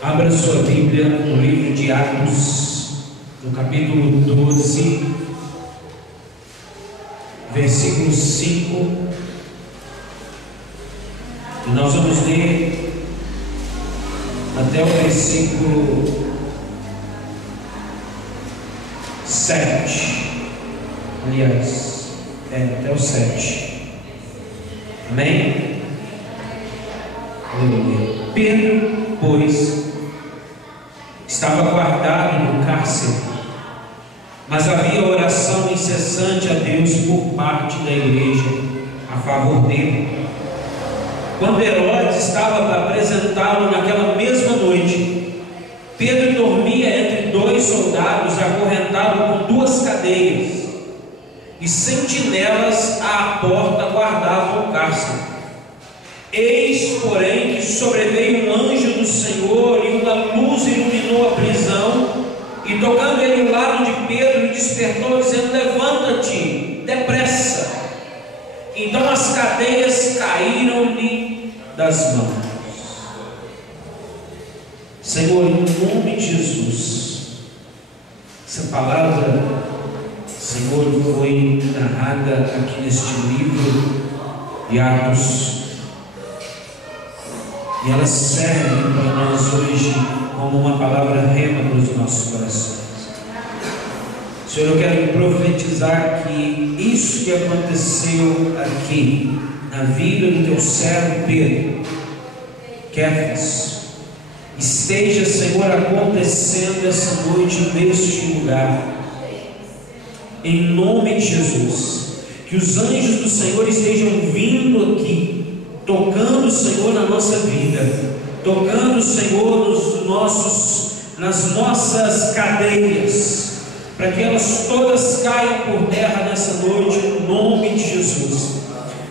Abra sua Bíblia no livro de Atos, no capítulo 12, versículo 5, e nós vamos ler até o versículo 7. Aliás, até o 7. Amém? Aleluia. Pedro, pois, estava guardado no cárcere, mas havia oração incessante a Deus por parte da igreja a favor dele. Quando Herodes estava para apresentá-lo naquela mesma noite, Pedro dormia entre dois soldados, acorrentado com duas cadeias, e sentinelas à porta guardavam o cárcere. Eis, porém, que sobreveio um anjo do Senhor, e uma luz iluminou a prisão, e tocando ele o lado de Pedro, lhe despertou, dizendo: levanta-te, depressa. Então as cadeias caíram-lhe das mãos. Senhor, em nome de Jesus, essa palavra, Senhor, foi narrada aqui neste livro de Atos, e ela serve para nós hoje como uma palavra rema para os nossos corações. Senhor, eu quero profetizar que isso que aconteceu aqui na vida do teu servo Pedro, Kéfas, esteja, Senhor, acontecendo essa noite neste lugar, em nome de Jesus. Que os anjos do Senhor estejam vindo aqui, tocando, Senhor, na nossa vida, tocando, Senhor, nas nossas cadeias, para que elas todas caiam por terra nessa noite, em nome de Jesus.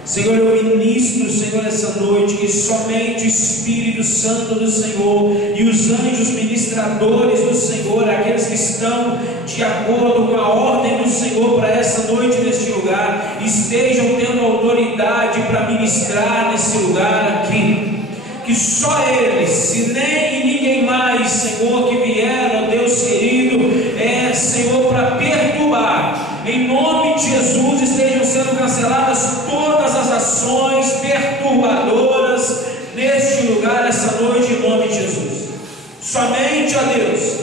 Senhor, eu ministro, Senhor, essa noite, que somente o Espírito Santo do Senhor e os anjos ministradores do Senhor, aqueles que estão de acordo com a ordem do Senhor para essa noite neste lugar, estejam tendo autoridade para ministrar nesse lugar aqui. Que só eles, se nem ninguém mais, Senhor, que vieram, ó Deus querido, Senhor, para perturbar, em nome de Jesus, estejam sendo canceladas todas as ações perturbadoras neste lugar, essa noite, em nome de Jesus. Somente, ó Deus,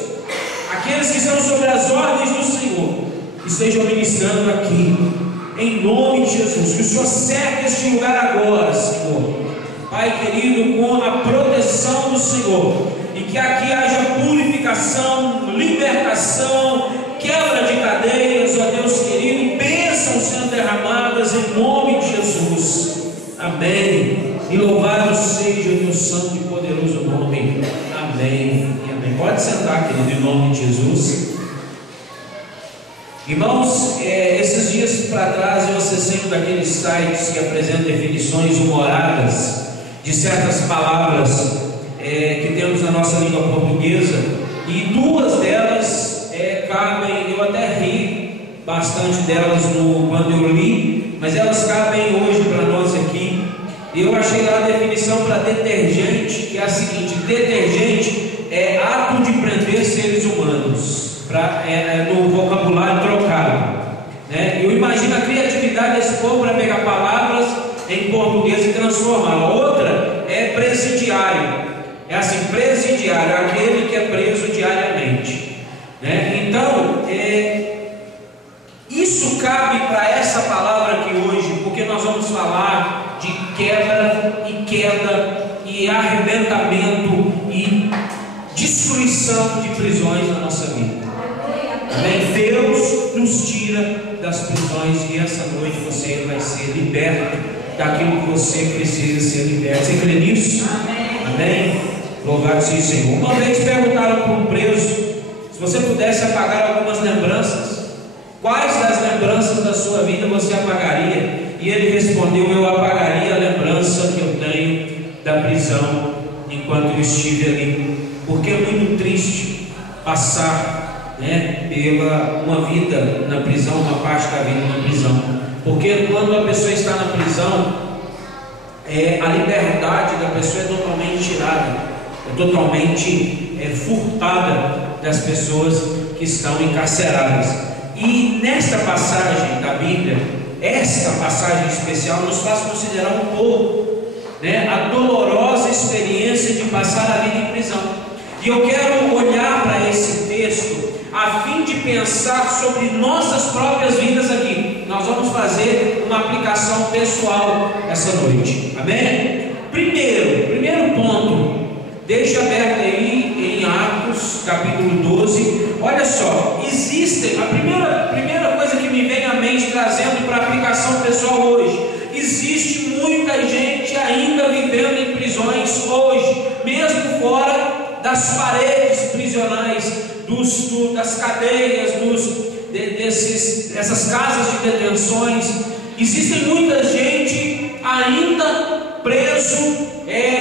aqueles que estão sobre as ordens do Senhor, estejam ministrando aqui, em nome de Jesus. Que o Senhor cerque este lugar agora, Senhor, Pai querido, com a proteção do Senhor, e que aqui haja purificação, libertação, quebra de cadeias, ó Deus querido, bênçãos sendo derramadas em nome de Jesus. Amém. E louvado seja o teu santo e poderoso nome. Amém e amém. Pode sentar, querido, em nome de Jesus. Irmãos, esses dias para trás eu acessei um daqueles sites que apresentam definições humoradas de certas palavras que temos na nossa língua portuguesa, e duas delas cabem, eu até ri bastante delas quando eu li, mas elas cabem hoje para nós aqui. Eu achei lá a definição para detergente, que é a seguinte: detergente é ato de prender seres humanos, no vocabulário trocado, né? Eu imagino a criatividade desse povo para pegar palavras em português e transformar. Outra é presidiário, é assim, presidiário, aquele que é preso diariamente, né? Então, isso cabe para essa palavra aqui hoje, porque nós vamos falar de queda e arrebentamento e destruição de prisões na nossa vida. Amém? Deus nos tira das prisões, e essa noite você vai ser liberto daquilo que você precisa ser liberto. Você crê nisso? Amém? Louvado seja o Senhor. Uma vez perguntaram para um preso se você pudesse apagar algumas lembranças, quais das lembranças da sua vida você apagaria? E ele respondeu: eu apagaria a lembrança que eu tenho da prisão enquanto eu estive ali, porque é muito triste passar, pela uma vida na prisão, uma parte da vida na prisão, porque quando a pessoa está na prisão, a liberdade da pessoa é totalmente tirada. totalmente furtada das pessoas que estão encarceradas. E nesta passagem da Bíblia, esta passagem especial nos faz considerar um pouco, a dolorosa experiência de passar a vida em prisão. E eu quero olhar para esse texto a fim de pensar sobre nossas próprias vidas aqui. Nós vamos fazer uma aplicação pessoal essa noite, amém? Primeiro ponto, deixa aberto aí em Atos capítulo 12. Olha só, existem, a primeira coisa que me vem à mente trazendo para aplicação pessoal hoje: existe muita gente ainda vivendo em prisões hoje, mesmo fora das paredes prisionais, das cadeias, dessas casas de detenções. Existem muita gente ainda preso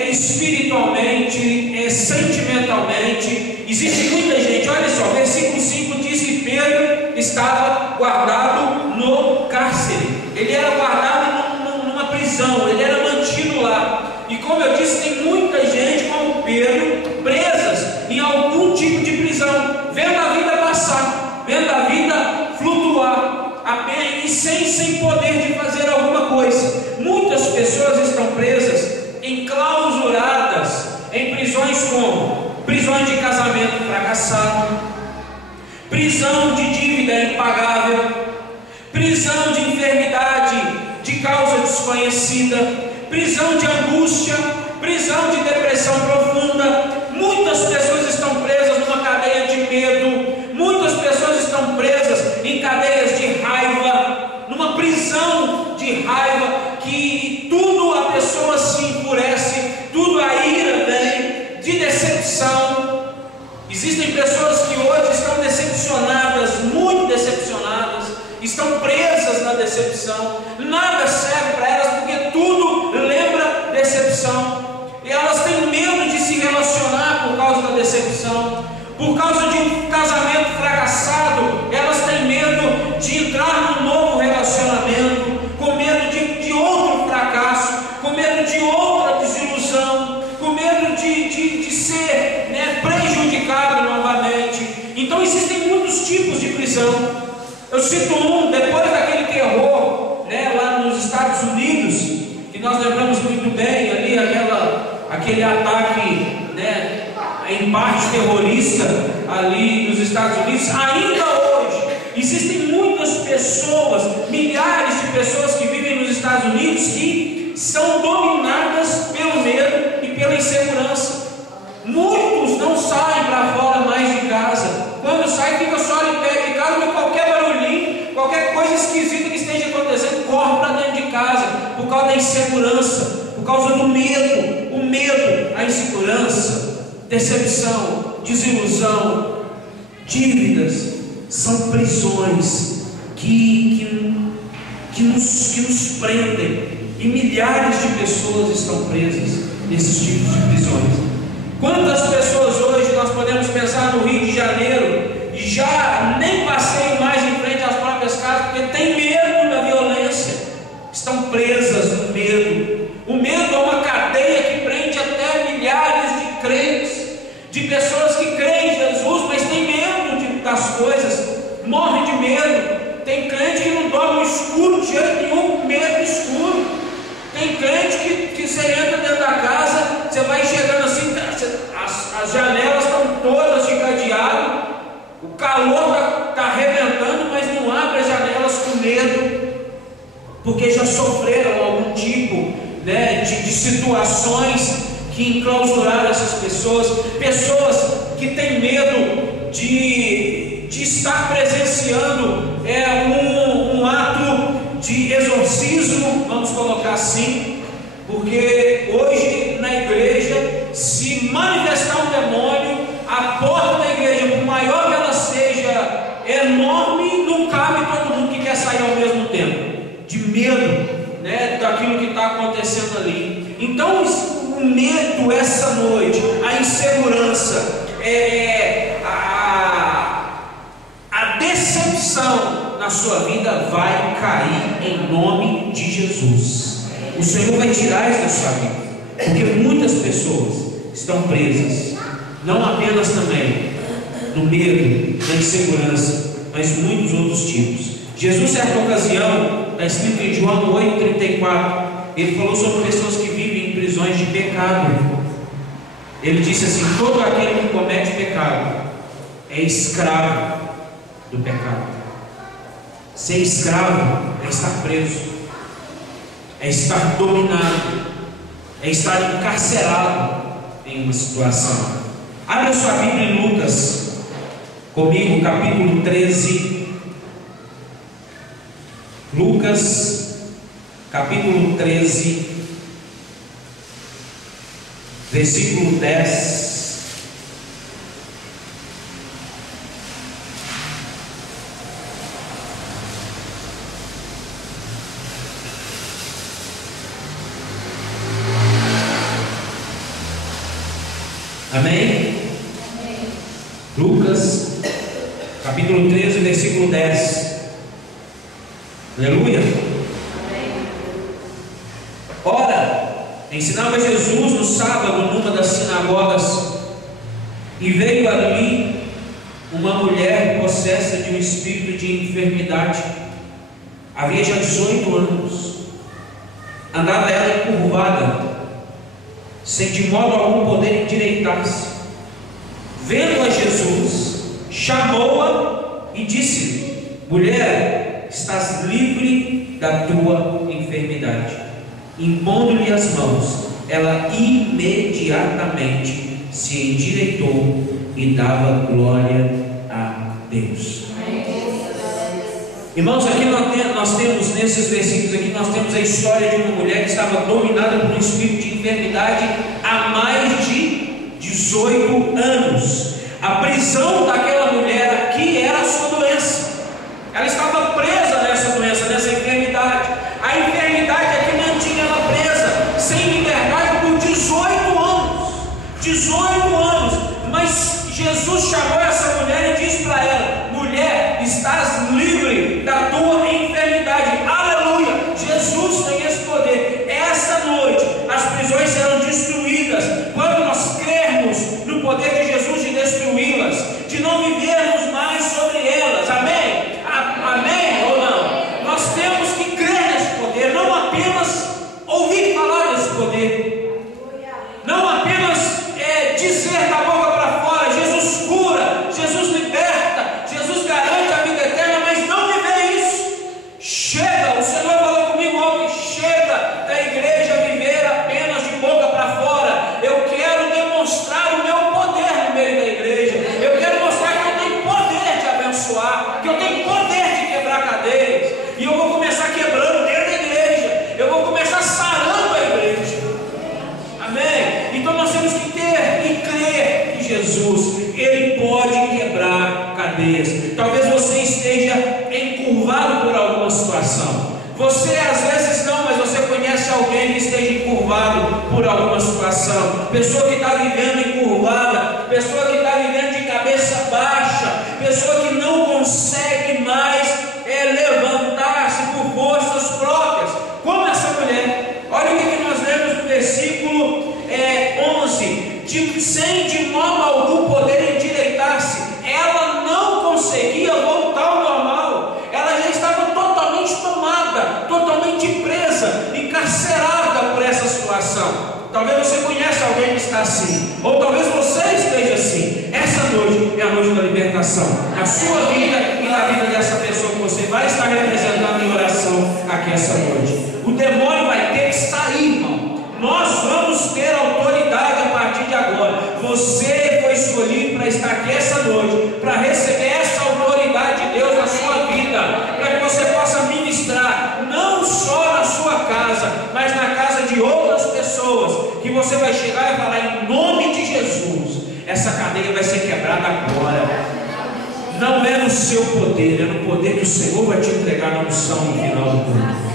espiritualmente, sentimentalmente. Existe muita gente. Olha só, versículo 5 diz que Pedro estava guardado no cárcere. Ele era guardado numa prisão, ele era mantido lá. E como eu disse, tem muita gente como Pedro presas em algum tipo de prisão, vendo a vida passar, vendo a vida flutuar, apenas sem poder de fazer alguma coisa. Muitas pessoas estão presas, enclausuradas em prisões como prisões de casamento fracassado, prisão de dívida impagável, prisão de enfermidade de causa desconhecida, prisão de angústia, prisão de depressão profunda. Muitas pessoas estão presas numa cadeia de medo, muitas pessoas estão presas em cadeias de raiva, numa prisão de raiva, que tudo a pessoa se enfurece, tudo a ira vem, de decepção. Existem pessoas que hoje estão decepcionadas, muito decepcionadas, estão presas na decepção, nada serve para elas, porque tudo lembra decepção, e elas têm medo de se relacionar por causa da decepção. Por causa de um casamento fracassado, elas têm medo de entrar num novo relacionamento, com medo de outro fracasso, com medo de outra desilusão, com medo de ser prejudicado novamente. Então existem muitos tipos de prisão. Eu cito um, depois daquele terror, lá nos Estados Unidos, que nós lembramos muito bem, ali aquele ataque, em parte terrorista ali nos Estados Unidos. Ainda hoje existem muitas pessoas, milhares de pessoas que vivem nos Estados Unidos, que são dominadas pelo medo e pela insegurança. Muitos não saem para fora mais de casa. Quando saem, fica só ali perto de casa, mas qualquer barulhinho, qualquer coisa esquisita que esteja acontecendo, corre para dentro de casa, por causa da insegurança, por causa do medo. O medo, a insegurança, decepção, desilusão, dívidas, são prisões que nos prendem, e milhares de pessoas estão presas nesses tipos de prisões. Quantas pessoas hoje nós podemos pensar no Rio de Janeiro e já nem passeiam mais em frente às próprias casas porque tem medo da violência, estão presas no medo. O medo é uma cadeia que prende até milhares de crentes, de pessoas que creem em Jesus, mas tem medo das coisas, morre de medo. Tem crente que não dorme no escuro de jeito nenhum, com medo do escuro. Tem crente que você entra dentro da casa, você vai chegando assim, as janelas estão todas de cadeado, o calor está arrebentando, mas não abre as janelas com medo, porque já sofreram algum tipo de situações que enclausuraram essas pessoas. Pessoas que têm medo de estar presenciando um ato de exorcismo, vamos colocar assim, porque hoje na igreja, se manifestar um demônio, a porta da igreja, por maior que ela seja, enorme, não cabe todo mundo que quer sair ao mesmo tempo, de medo daquilo que está acontecendo ali. Então o medo essa noite, a insegurança, a decepção na sua vida vai cair em nome de Jesus. O Senhor vai tirar isso da sua vida, porque muitas pessoas estão presas, não apenas também no medo, na insegurança, mas muitos outros tipos. Jesus, certa ocasião, está escrito em João 8,34, ele falou sobre pessoas que vivem em prisões de pecado. Ele disse assim: todo aquele que comete pecado é escravo do pecado. Ser escravo é estar preso, é estar dominado, é estar encarcerado em uma situação. Abra sua Bíblia em Lucas comigo, capítulo 13. Lucas, capítulo 13, versículo 10. Amém? Lucas, capítulo 13, versículo 10. Aleluia. Ora, ensinava Jesus no sábado numa das sinagogas, e veio ali uma mulher possessa de um espírito de enfermidade. Havia já 18 anos. Andava ela encurvada, sem de modo algum poder endireitar-se. Vendo a Jesus, chamou-a e disse-lhe: mulher, estás livre da tua enfermidade. Impondo-lhe as mãos, ela imediatamente se endireitou e dava glória a Deus. Irmãos, aqui nós temos, nesses versículos aqui, nós temos a história de uma mulher que estava dominada por um espírito de enfermidade há mais de 18 anos. A prisão daquela mulher aqui era a sua doença. Ela estava presa nessa doença, nessa enfermidade. A enfermidade aqui mantinha ela presa, sem liberdade, por 18 anos. 18 anos. Mas Jesus chamou essa mulher e disse para ela: mulher, estás livre da tua enfermidade. Aleluia! Jesus tem esse poder. Essa noite as prisões serão destruídas quando nós crermos no poder de Jesus de destruí-las, de não vivermos mais sobre elas. Amém? Amém ou não? Nós temos que crer nesse poder, não apenas ouvir falar desse poder, não apenas dizer da boca para fora: Jesus cura, Jesus liberta, Jesus garante a vida eterna, mas não viver isso. Chega, o Senhor falou comigo ontem: chega da igreja viver apenas de boca para fora. Eu quero demonstrar o meu poder no meio da igreja. Eu quero mostrar que eu tenho poder de abençoar, que eu tenho poder de quebrar cadeias, e eu vou começar quebrando dentro da igreja, eu vou começar sarando a igreja. Amém? Então nós temos que ter e crer que Jesus, Ele pode quebrar cadeias. Talvez você esteja encurvado por alguma situação. Você às vezes não, mas você conhece alguém que esteja encurvado por alguma situação. Pessoa que está vivendo encurvada, pessoa que está vivendo de cabeça baixa, pessoa que não consegue mais levantar-se por forças próprias, como essa mulher. Olha o que nós lemos no versículo 11: sem de modo algum poder endireitar-se. Ela não conseguia voltar ao normal. Ela já estava totalmente tomada, totalmente presa, encarcerada por essa situação. Talvez você conheça alguém que está assim, ou talvez você esteja assim. Essa noite é a noite da libertação, na sua vida e na vida dessa pessoa que você vai estar representando em oração aqui essa noite. O demônio vai ter que sair, irmão. Nós vamos ter autoridade a partir de agora. Você foi escolhido para estar aqui essa noite, para receber essa autoridade de Deus na sua vida, para que você possa ministrar não só na sua casa, mas na casa de outras pessoas, que você vai chegar e falar: em nome de Jesus, essa cadeia vai ser quebrada agora. Não é no seu poder, é no poder que o Senhor vai te entregar na unção no final do culto.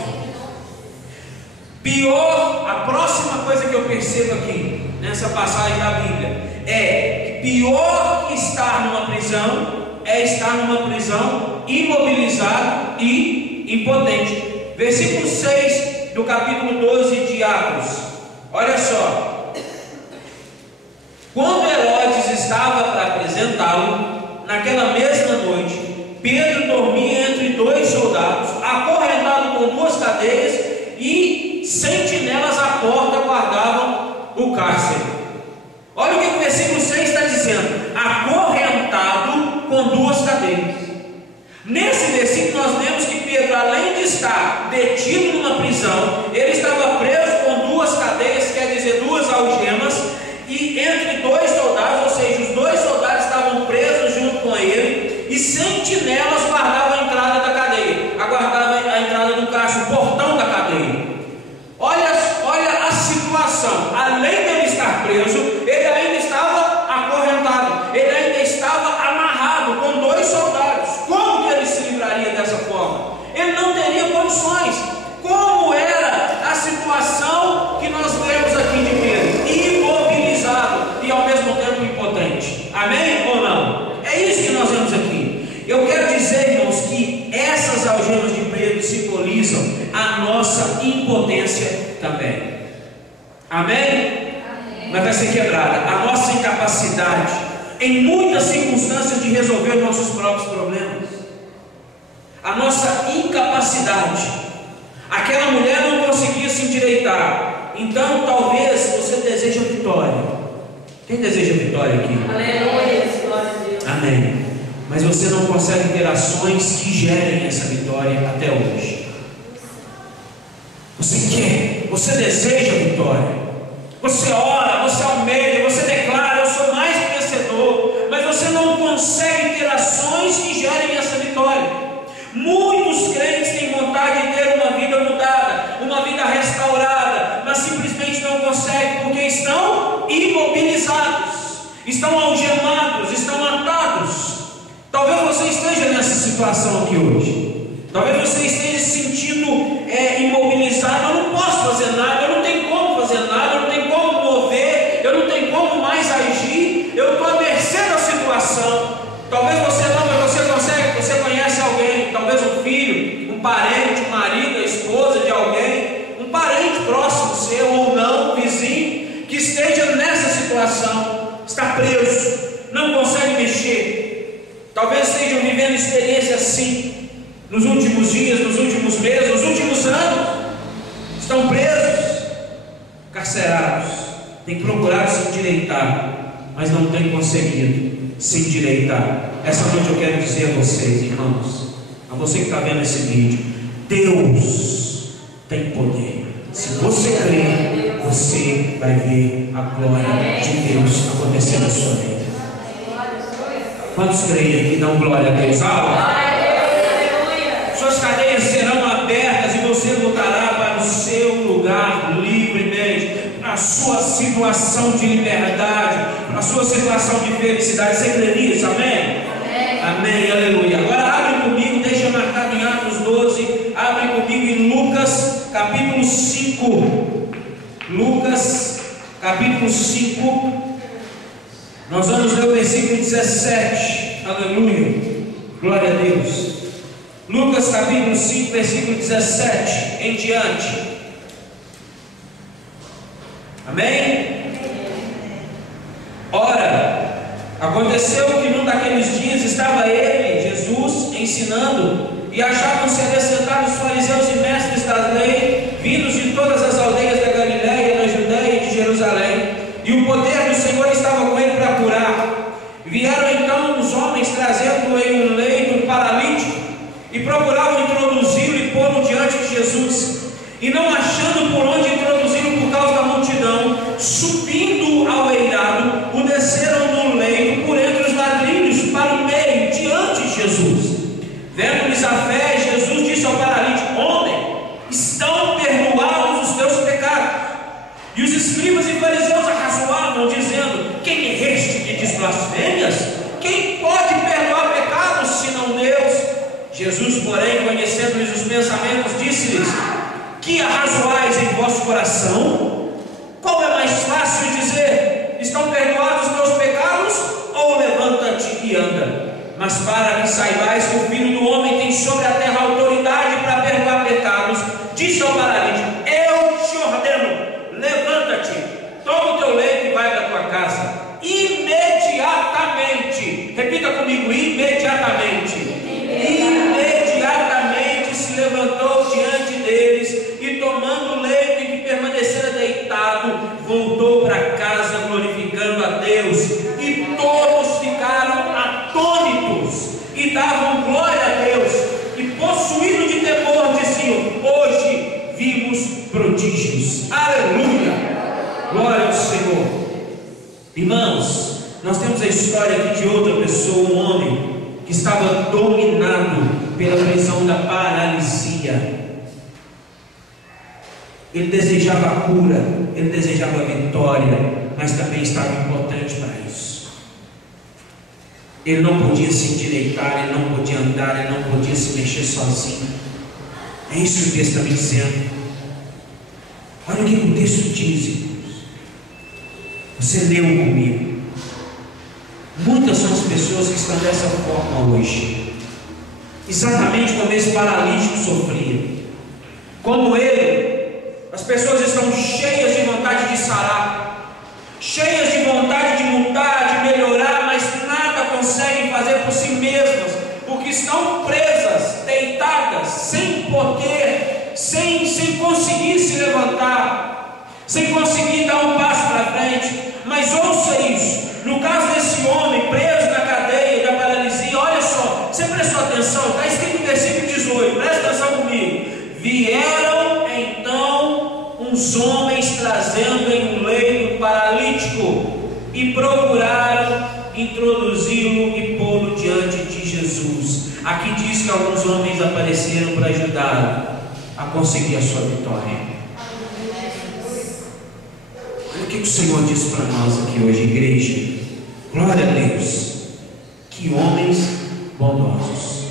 Pior, a próxima coisa que eu percebo aqui nessa passagem da Bíblia é que pior que estar numa prisão é estar numa prisão imobilizado e impotente. Versículo 6 do capítulo 12 de Atos. Olha só: Quando Herodes estava para apresentá-lo, naquela mesma noite, Pedro dormia entre dois soldados, acorrentado com duas cadeias, e sentinelas à porta guardavam o cárcere. Olha o que o versículo 6 está dizendo: acorrentado com duas cadeias. Nesse versículo nós vemos que Pedro, além de estar detido numa prisão, ele estava preso com duas cadeias, quer dizer, duas algemas, e entre dois soldados, ou seja, os dois soldados estavam presos junto com ele, e sentinelas guardavam a entrada da cadeia, aguardavam a entrada do cárcere, o portão da cadeia. Olha a situação. Além dele estar preso, ele ainda estava acorrentado, ele ainda estava amarrado com dois soldados. Como que ele se livraria dessa forma? Ele não teria condições. Como era a situação que nós vemos aqui de Pedro? Imobilizado e ao mesmo tempo impotente. Amém ou não? É isso que nós vemos aqui. Eu quero dizer, irmãos, que essas algemas de Pedro simbolizam a nossa impotência também. Amém? Mas vai ser quebrada a nossa incapacidade em muitas circunstâncias de resolver nossos próprios problemas. A nossa incapacidade. Aquela mulher não conseguia se endireitar, então talvez você deseje a vitória. Quem deseja vitória aqui? Aleluia, glória a Deus. Amém. Mas você não consegue ter ações que gerem essa vitória até hoje. Você quer, você deseja a vitória, você ora, você almeja, você declara: eu sou mais que vencedor, mas você não consegue ter ações que gerem essa vitória. Muitos crentes têm vontade de ter uma vida mudada, uma vida restaurada, mas simplesmente não conseguem, porque estão imobilizados, estão algemados, estão atados. Talvez você esteja nessa situação aqui hoje. Talvez você esteja se sentindo imobilizado: eu não posso fazer nada, eu não tenho como fazer nada, eu não tenho como mover, eu não tenho como mais agir, eu estou à mercê da situação. Talvez você não, mas você consegue, você conhece alguém, talvez um filho, um parente, um marido, a esposa de alguém, um parente próximo seu ou não, um vizinho, que esteja nessa situação, está preso, não consegue mexer. Talvez estejam vivendo experiências assim nos últimos dias, nos últimos meses, nos últimos anos. Estão presos, carcerados, têm procurado se endireitar, mas não têm conseguido se endireitar. Essa noite eu quero dizer a vocês, irmãos, a você que está vendo esse vídeo: Deus tem poder. Se você crer, você vai ver a glória de Deus acontecer na sua vida. Quantos creem aqui? Dão glória a Deus? Suas cadeias serão abertas e você voltará para o seu lugar livremente, para a sua situação de liberdade, para a sua situação de felicidade. Você crê nisso? Amém? Amém, aleluia. Agora abre comigo, deixa marcado em Atos 12, abre comigo em Lucas capítulo 5. Lucas capítulo 5. Nós vamos ler o versículo 17. Aleluia, glória a Deus. Lucas capítulo 5, versículo 17 em diante. Amém? Ora, aconteceu que num daqueles dias estava ele, Jesus, ensinando, e achavam-se ali sentados os fariseus e mestres da lei, vindos de todas as aldeias da Galiléia, da Judéia e de Jerusalém, e o poder do Senhor estava com ele para curar. Vieram então os homens trazendo em um leito um paralítico, e procuravam introduzi-lo e pô-lo diante de Jesus, e não achando por onde introduzi-lo por causa da multidão, subindo ao eirado, o desceram no leito por entre os ladrilhos para o meio, diante de Jesus. Vendo-lhes a fé, Jesus disse ao paralítico: homem, estão perdoados os teus pecados. E os escribas e fariseus arrazoavam, dizendo: quem é este que diz blasfêmias? Quem pode perdoar pecados, senão Deus? Jesus, porém, conhecendo-lhes os pensamentos, disse-lhes: que arrazoais em vosso coração? Qual é mais fácil dizer: estão perdoados os teus pecados, ou levanta-te e anda? Mas para que saibais que o Filho do Homem tem sobre a terra autoridade para perdoar pecados, disse ao paralítico: eu te ordeno, levanta-te, toma o teu leito e vai para a tua casa. Senhor. Irmãos, nós temos a história aqui de outra pessoa, um homem que estava dominado pela prisão da paralisia. Ele desejava a cura, ele desejava a vitória, mas também estava impotente para isso. Ele não podia se endireitar, ele não podia andar, ele não podia se mexer sozinho. É isso que o texto está me dizendo. Olha o que o texto diz, irmãos. Você leu comigo. Muitas são as pessoas que estão dessa forma hoje, exatamente como esse paralítico sofria. Como ele, as pessoas estão cheias de vontade de sarar, cheias de vontade de mudar, de melhorar, mas nada conseguem fazer por si mesmas, porque estão presas, deitadas, sem poder, sem conseguir se levantar, sem conseguir dar um passo para frente. Mas ouça isso, no caso desse homem preso na cadeia da paralisia, olha só, você prestou atenção, está escrito no versículo 18, presta atenção comigo. Vieram então uns homens trazendo em um leito um paralítico e procuraram introduzi-lo e pô-lo diante de Jesus. Aqui diz que alguns homens apareceram para ajudá-lo a conseguir a sua vitória. Olha o que o Senhor diz para nós aqui hoje, igreja. Glória a Deus. Que homens bondosos,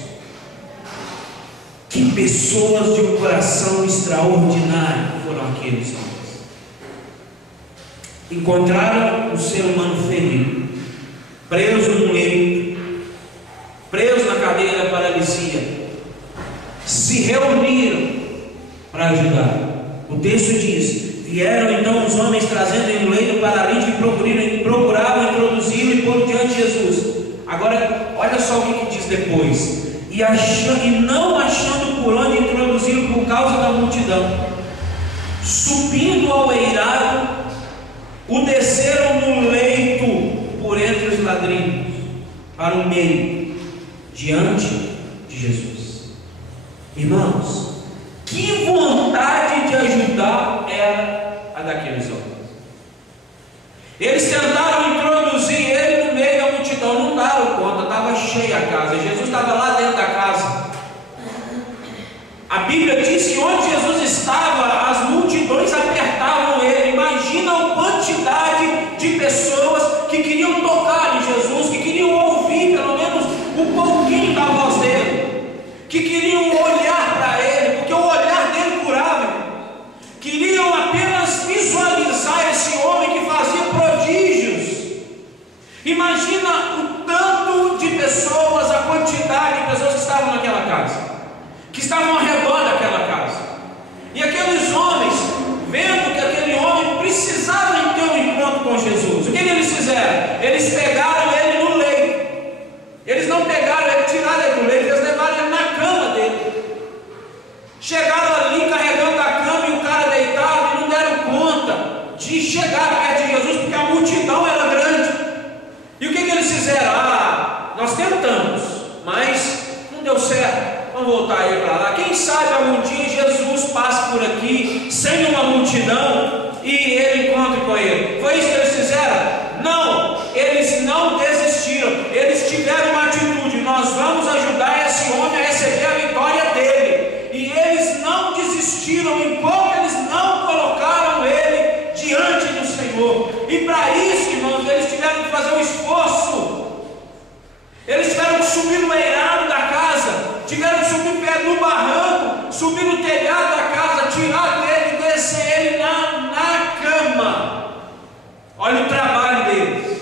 que pessoas de um coração extraordinário foram aqueles homens. Encontraram um ser humano ferido, preso num leito, preso na cadeia da paralisia, se reuniram para ajudar. O texto diz: vieram então os homens trazendo em um leito paralítico e procuravam introduzi-lo e pô-lo diante de Jesus. Agora, olha só o que diz depois. E não achando por onde introduzi-lo por causa da multidão, subindo ao eirado, o desceram no leito por entre os ladrilhos, para o meio, diante de Jesus. Irmãos, que vontade de ajudar era a daqueles homens. Eles tentaram introduzir ele no meio da multidão, não daram conta, estava cheia a casa, Jesus estava lá dentro da casa. A Bíblia diz que onde Jesus estava, as multidões apertavam ele. Imagina a quantidade de pessoas que queriam tocar em Jesus, que queriam ouvir pelo menos um pouquinho da voz dele, que queriam olhar para ele, porque o olhar dele curava. Queriam apenas visualizar esse homem que fazia prodígios. Imagina o tanto de pessoas, a quantidade de pessoas que estavam naquela casa, que estavam ao redor daquela casa. E aqueles homens, vendo que aquele homem precisava ter um encontro com Jesus, o que eles fizeram? Eles pegaram ele no leito. Eles não pegaram ele, tiraram ele do leito, eles levaram ele na cama dele. Chegaram ali carregando a cama e o cara deitado, e não deram conta de chegar perto de Jesus, porque a multidão era grande. E o que eles fizeram? Nós tentamos, mas não deu certo, vamos voltar aí para lá. Quem sabe algum dia Jesus passe por aqui sem uma multidão e ele encontre com ele. Foi isso que eles fizeram? Não, eles não desistiram, eles tiveram uma atitude: nós vamos ajudar esse homem a receber a vitória dele. E eles não desistiram enquanto eles não colocaram ele diante do Senhor. E para isso, irmãos, eles tiveram que fazer um esforço. Eles tiveram que subir no eirado da casa, tiveram que subir perto do barranco, subir no telhado da casa, tirar dele e descer ele na cama. Olha o trabalho deles,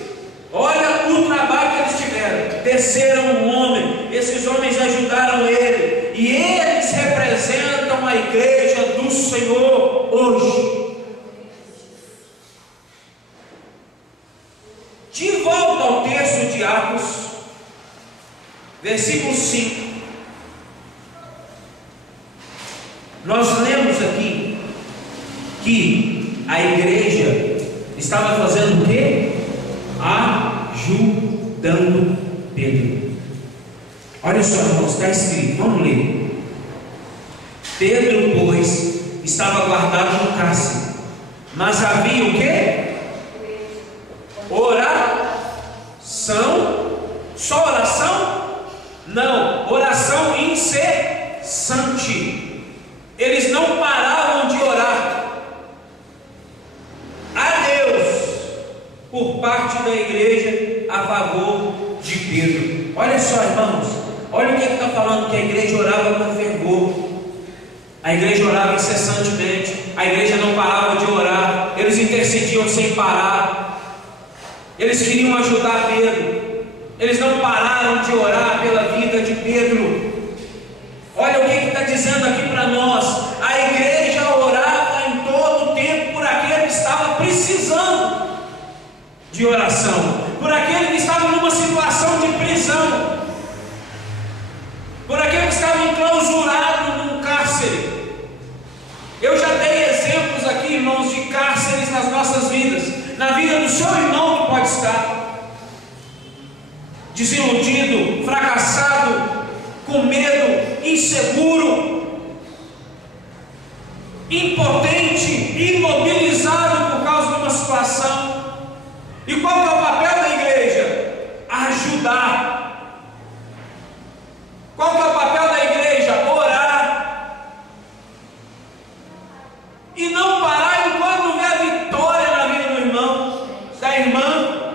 olha o trabalho que eles tiveram. Desceram um homem, esses homens ajudaram ele, e eles representam a igreja do Senhor hoje. De volta ao texto de Atos, versículo 5, nós lemos aqui que a igreja estava fazendo o quê? Ajudando Pedro. Olha só, irmãos, está escrito, vamos ler. Pedro, pois, estava guardado no cárcere, mas havia o quê? por parte da igreja a favor de Pedro. Olha só, irmãos, olha o que está falando, que a igreja orava com fervor, a igreja orava incessantemente, a igreja não parava de orar, eles intercediam sem parar, eles queriam ajudar Pedro, eles não pararam de orar pela vida de Pedro. Olha o que está dizendo aqui para nós: a igreja orava em todo o tempo por aquele que estava precisando de oração, por aquele que estava numa situação de prisão, por aquele que estava enclausurado num cárcere. Eu já dei exemplos aqui, irmãos, de cárceres nas nossas vidas, na vida do seu irmão que pode estar desiludido, fracassado, com medo, inseguro, impotente, imobilizado por causa de uma situação. E qual é o papel da igreja? Ajudar. Qual é o papel da igreja? Orar. E não parar enquanto não vê a vitória na vida do irmão, da irmã.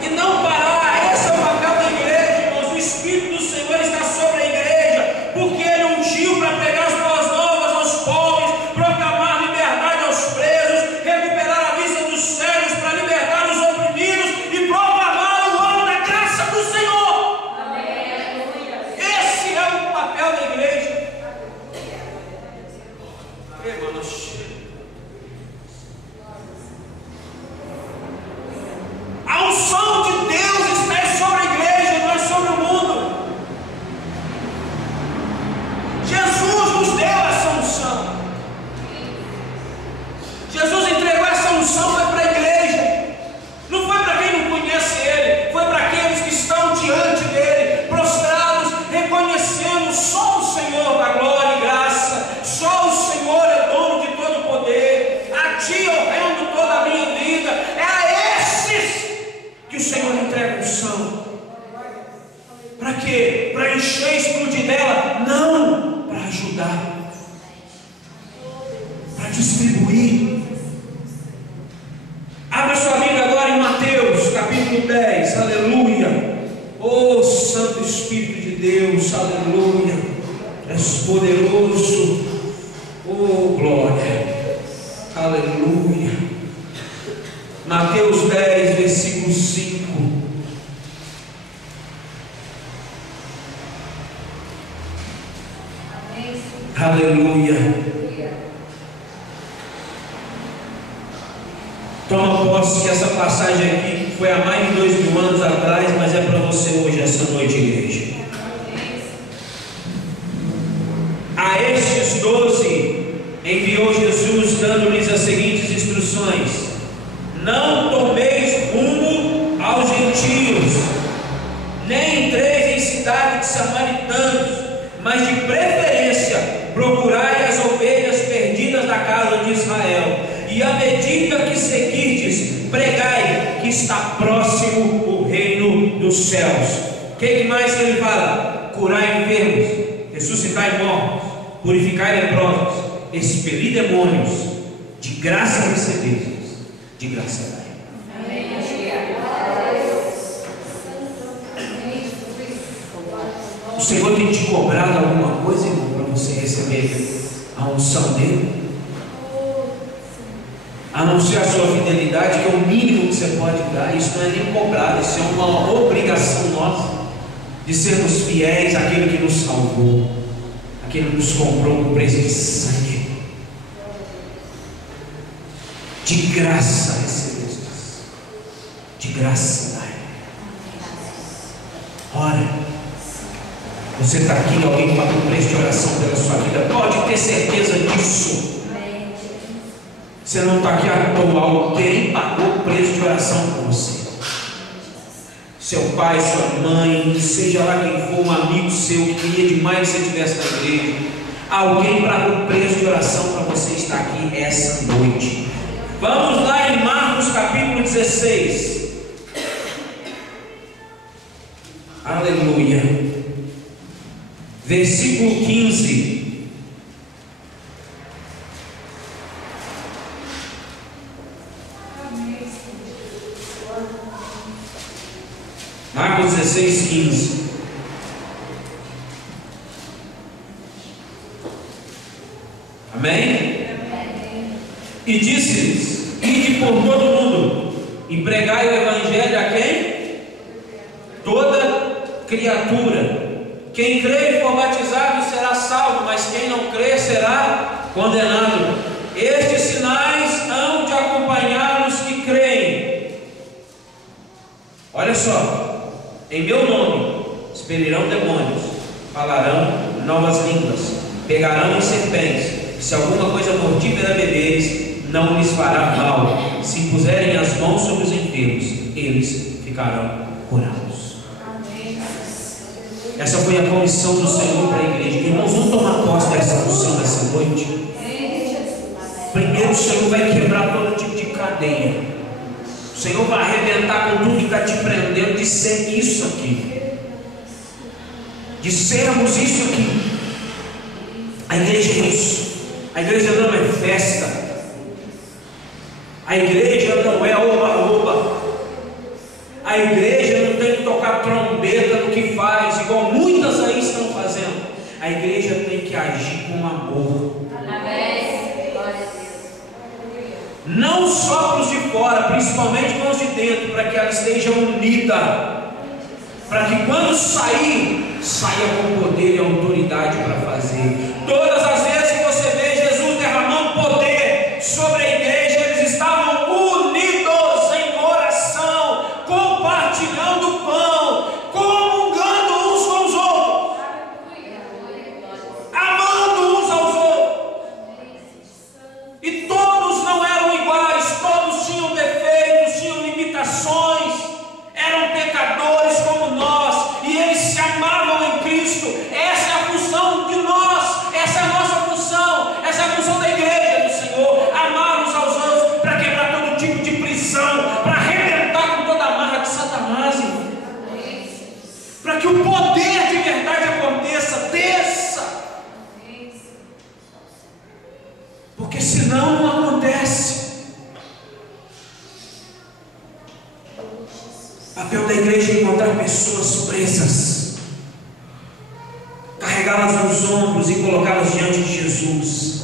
E não parar. Esse é o papel da igreja, irmãos. O Espírito do Senhor está sobre a igreja, porque Ele ungiu para pregar as boas novas aos pobres, proclamar liberdade aos presos, recuperar a vista dos cegos, para libertar os oprimidos e proclamar o ano da graça do Senhor. Amém. Esse é o papel da igreja. A unção de Deus está sobre a igreja, não é sobre o mundo. Jesus nos deu essa unção. Jesus entregou essa unção, foi para a igreja. Não foi para quem não conhece Ele, foi para aqueles que estão diante dEle, prostrados, reconhecendo só o Senhor da glória e graça. Só o Senhor é dono de todo o poder. A Ti eu rendo toda a minha vida. É a esses que o Senhor entrega unção. Para quê? Para encher e explodir dela? Não, para ajudar, para distribuir. Abra sua Bíblia agora em Mateus capítulo 10, aleluia. Oh Santo Espírito de Deus, aleluia, és poderoso, oh glória, aleluia. Mateus 10, versículo 5. Aleluia. Toma posse que essa passagem aqui foi há mais de 2000 anos atrás, mas é para você hoje, essa noite, igreja. A estes 12 enviou Jesus, dando-lhes as seguintes instruções: não tomeis rumo aos gentios, nem entreis em cidade de samaritanos, mas de preferência procurai as ovelhas perdidas da casa de Israel, e à medida que seguirdes, pregai que está próximo o reino dos céus. O que mais ele fala? Curai enfermos, ressuscitai mortos, purificai leprosos, expelir demônios, de graça recebeis, de graça dai. O Senhor tem te cobrado alguma coisa, irmão, para você receber a unção dele? A não ser a sua fidelidade, que é o mínimo que você pode dar. Isso não é nem cobrado, isso é uma obrigação nossa, de sermos fiéis àquele que nos salvou, aquele que nos comprou com preço de sangue. De graça recebestes, de graça dai. Ora, você está aqui, alguém pagou o preço de oração pela sua vida, pode ter certeza disso. Você não está aqui à toa, alguém pagou o preço de oração por você. Seu pai, sua mãe, seja lá quem for, um amigo seu que queria demais que você estivesse na igreja, alguém pagou o preço de oração para você estar aqui essa noite. Vamos lá em Marcos capítulo 16. Aleluia. Versículo 15. Marcos 16, 15. Amém? E disse-lhes: ide por todo o mundo e pregai o evangelho a quem? Toda criatura. Quem crê e for batizado será salvo, mas quem não crê será condenado. Estes sinais hão de acompanhar os que creem. Olha só: em meu nome expelirão demônios, falarão novas línguas, pegarão em serpentes. Se alguma coisa mortífera beberes, não lhes fará mal. Se impuserem as mãos sobre os enfermos, eles ficarão curados. Amém. Essa foi a comissão do Senhor para a igreja. Irmãos, vamos tomar posse dessa função nessa noite. Primeiro, o Senhor vai quebrar todo tipo de cadeia. O Senhor vai arrebentar com tudo que está te prendendo de ser isso aqui, de sermos isso aqui. A igreja é isso. A igreja não é festa. A igreja não é oba-oba. A igreja não tem que tocar trombeta no que faz, igual muitas aí estão fazendo. A igreja tem que agir com amor. Não só para os de fora, principalmente para os de dentro, para que ela esteja unida, para que quando sair, saia com poder e autoridade para fazer. Todas as vezes que você vê Jesus derramando poder sobre a igreja, eles estavam unidos em oração, compartilhando o pão, comungando uns com os outros, amando uns aos outros. E todos não eram iguais, todos tinham defeitos, tinham limitações, eram pecadores como nós, e eles se amavam em Cristo. Essa é a função de nós, essa é a nossa função, essa é a função da igreja do Senhor, amar uns aos outros, para quebrar todo tipo de prisão, para arrebentar com toda a marra de Satanás, para que o poder de verdade aconteça, desça, porque senão não acontece. O papel da igreja é encontrar pessoas presas, carregá-las nos ombros e colocá-las diante de Jesus,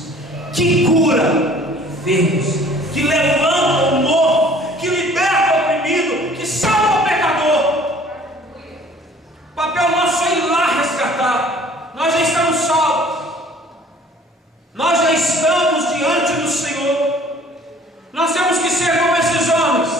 que cura enfermos, que levanta o morto, que liberta o oprimido, que salva o pecador. O papel nosso é ir lá resgatar. Nós já estamos salvos, nós já estamos diante do Senhor. Nós temos que ser como esses homens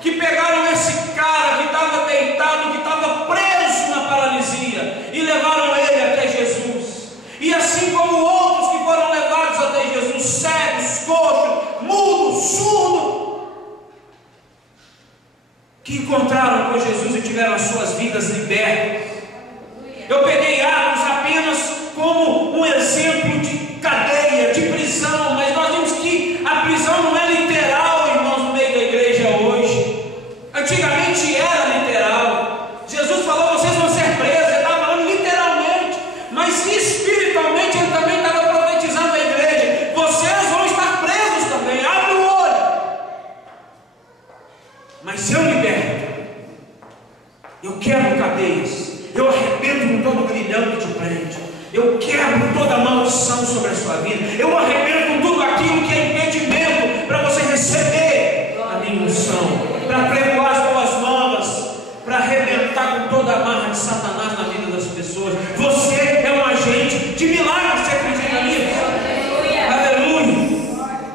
que pegaram esse cara que estava deitado, que estava preso na paralisia, e levaram ele até Jesus. E assim como outros que foram levados até Jesus, cegos, coxos, mudos, surdos, que encontraram com Jesus e tiveram as suas vidas libertas. Eu peguei Atos apenas como um exemplo de cadeia, de prisão, mas nós vimos que a prisão não é literal, irmãos, no meio da igreja hoje. Antigamente era literal. Jesus falou: vocês vão ser presos. Ele estava falando literalmente, mas espiritualmente ele também estava profetizando a igreja: vocês vão estar presos também, abre o olho. Mas eu liberto, eu quebro cadeias, eu arrebento com todo o grilhão que te prende, eu quebro toda a maldição sobre a sua vida, eu arrebento com tudo aquilo que é impedimento para você receber a minha unção, para pregoar as boas novas, para arrebentar com toda a marra de Satanás na vida das pessoas. Você é um agente de milagres, você acredita nisso? Aleluia!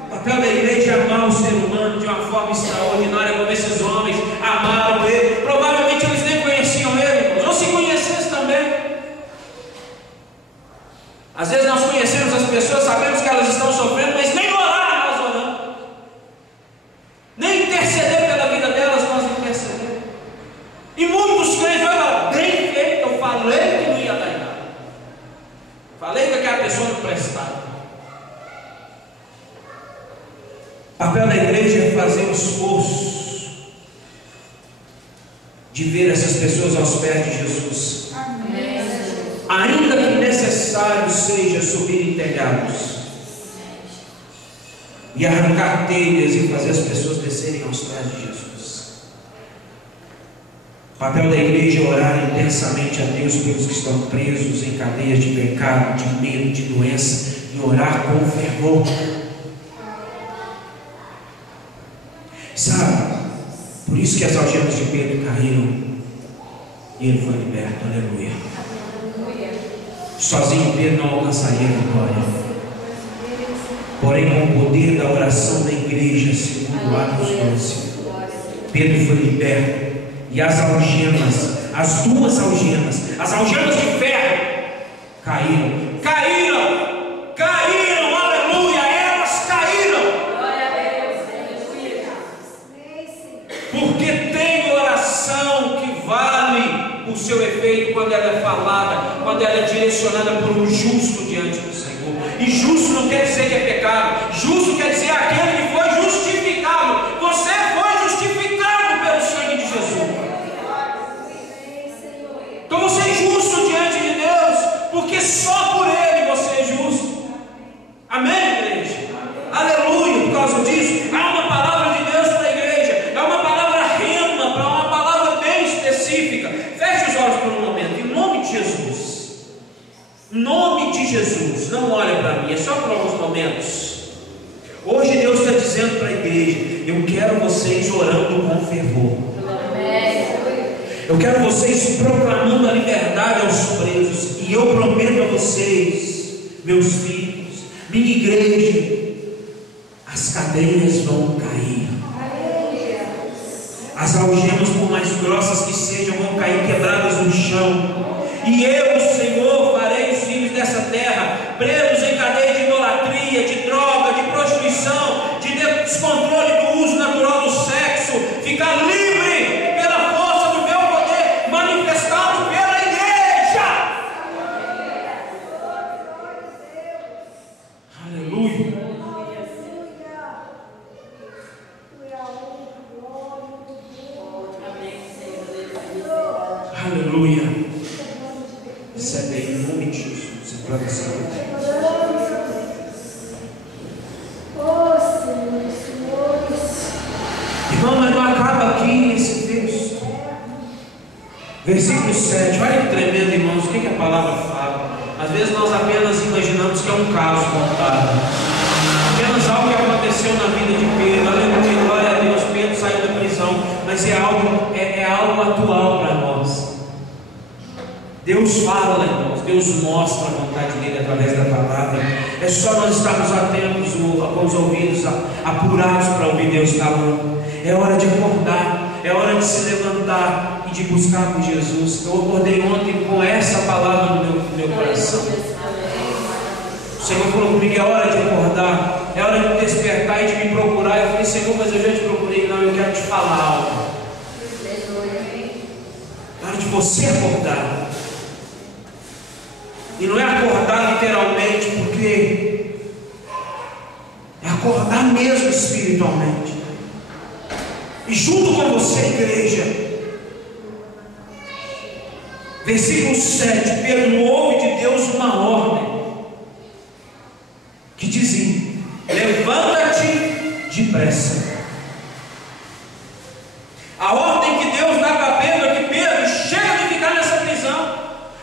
O papel da igreja é amar o ser humano de uma forma extraordinária, como esses homens amaram ele. Provavelmente eles nem conheciam ele, ou se conhecessem também. Às vezes nós conhecemos as pessoas, sabemos que elas estão sofrendo, mas nem orar nós oramos, nem interceder pela vida delas nós intercedemos. E muitos crentes falam: bem feito, eu falei que não ia dar em nada, falei que aquela pessoa não prestava. O papel da igreja é fazer um esforço de ver essas pessoas aos pés de Jesus. Amém. Ainda que necessário seja subir em telhados e arrancar telhas e fazer as pessoas descerem aos pés de Jesus. O papel da igreja é orar intensamente a Deus pelos que estão presos em cadeias de pecado, de medo, de doença, e orar com fervor. Sabe, por isso que as algemas de Pedro caíram e ele foi liberto. Aleluia. Sozinho Pedro não alcançaria a vitória, porém com o poder da oração da igreja, segundo Atos 12, Pedro foi liberto. E as algemas, as duas algemas, as algemas de ferro caíram, aleluia, elas caíram. Porque tem oração que vale o seu efeito quando ela é falada, quando ela é direcionada por um justo diante do Senhor. E justo não quer dizer que é pecado, justo quer dizer aquele que foi justificado. Você foi justificado pelo sangue de Jesus. Então você é justo diante de Deus, porque só por Ele você é justo. Amém, igreja? Aleluia. Por causa disso, há uma palavra de Deus para a igreja, é uma palavra rema, para uma palavra bem específica. Feche os olhos por um momento, em nome de Jesus. Em nome de Jesus, não olha para mim, é só por alguns momentos. Hoje Deus está dizendo para a igreja: eu quero vocês orando com fervor. Eu quero vocês proclamando a liberdade aos presos. E eu prometo a vocês, meus filhos, minha igreja, as cadeias vão cair. As algemas, por mais grossas que sejam, vão cair quebradas no chão. E eu, Senhor, farei os filhos dessa terra, presos em cadeia de idolatria, de droga, de prostituição, de descontrole do uso natural do sexo, ficar livre pela força do meu poder, manifestado pela igreja. Aleluia. Aleluia. Recebe aí em nome de Jesus. Irmão, mas não acaba aqui esse texto. Versículo 7. Olha que tremendo, irmãos. O que a palavra fala? Às vezes nós apenas imaginamos que é um caso contado, apenas algo que aconteceu na vida de Pedro. Aleluia, glória a Deus. Pedro saiu da prisão, mas é algo atual para nós. Deus fala, irmãos, Deus mostra a vontade dele através da palavra. É só nós estarmos atentos, com os ouvidos apurados para ouvir Deus falando. É hora de acordar, é hora de se levantar e de buscar por Jesus. Eu acordei ontem com essa palavra no meu coração. O Senhor falou comigo: é hora de acordar, é hora de despertar e de me procurar. Eu falei: Senhor, mas eu já te procurei. Não, eu quero te falar algo. É hora de você acordar. E não é acordar literalmente, porque é acordar mesmo espiritualmente. E junto com você, igreja, versículo 7, Pedro ouve de Deus uma ordem que dizia: levanta-te depressa. A ordem que Deus dá para Pedro é que Pedro chega de ficar nessa prisão.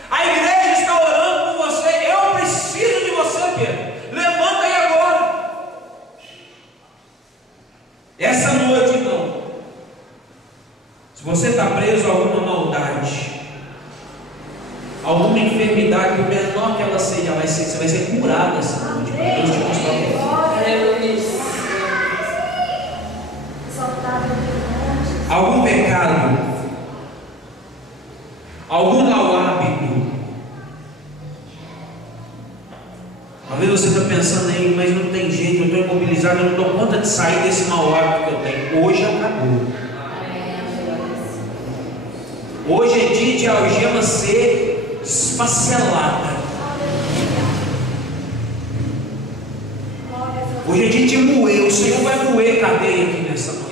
A igreja está orando por você. Eu preciso de você, Pedro. Levanta aí agora. Essa noite, não. Se você está preso a alguma maldade, alguma enfermidade, por menor que ela seja, você vai ser curado essa noite. Deus te mostrar. Algum pecado, algum mau hábito. Às vezes você está pensando aí: mas não tem jeito, eu estou imobilizado, eu não dou conta de sair desse mau hábito que eu tenho. Hoje acabou. Hoje é dia de algema ser esfacelada. Hoje é dia de moer. O Senhor vai moer cadeia aqui nessa noite.